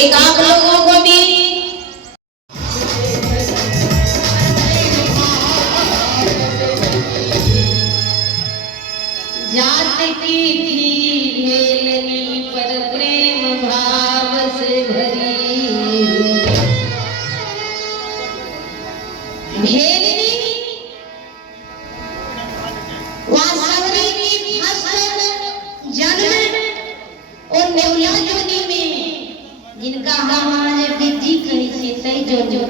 एक आप लोगों को भी जात की थी भेलनी पर प्रेम भाव से भरी भेलनी वासवरी की फसल जन्म और नेवला जोनी में जिनका हमारे विधि कही से सही जो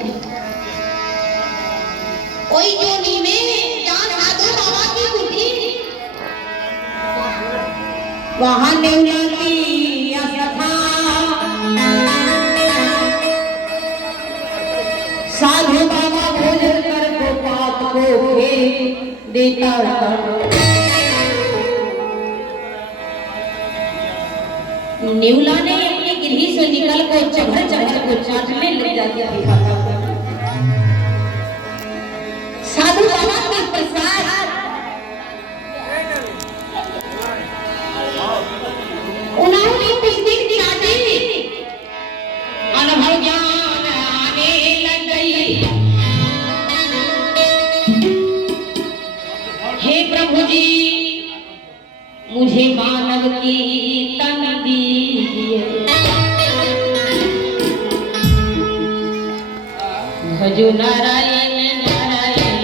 कोई जोनी में जहाँ साधु बाबा की बुद्धि वहाँ नेवला की अवस्था साधु बाबा भोजन कर को पात को देता नेवला ने अपनी गिरही से निकल कर चढ़ को चाटने लग जाती थी। साधु बाबा के प्रसाद उन्होंने कुछ दिन चाटे अनुभव ज्ञान आने लग गई। हे प्रभु जी मुझे मानव की तन दीजिए भजो नारायण नारायण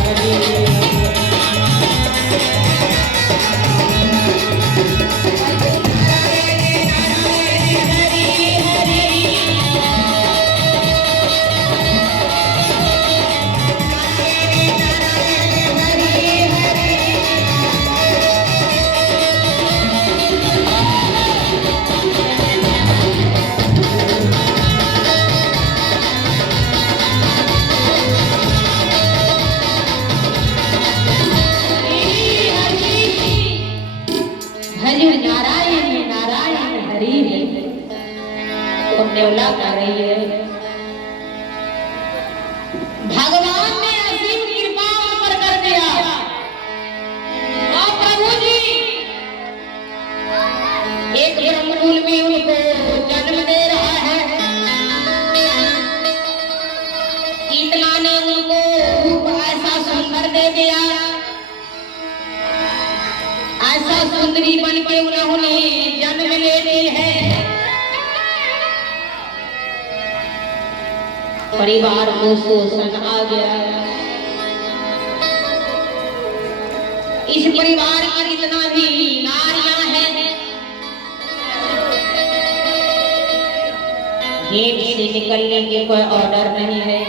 हरे हरि नारायण नारायण हरि है और नेवला कर रही है। भगवान ने असीम कृपा उन पर कर दिया और प्रभु जी एक ब्रह्मकुल में उनको जन्म दे रहा है। इतना ने उनको रूप ऐसा सुंदर दे दिया, ऐसा सुंदरी बन के उन्होंने जन्म ले ली है। परिवार को शोषण आ गया। इस परिवार की जितना भी नारियां हैं गेट से निकलने के कोई ऑर्डर नहीं है।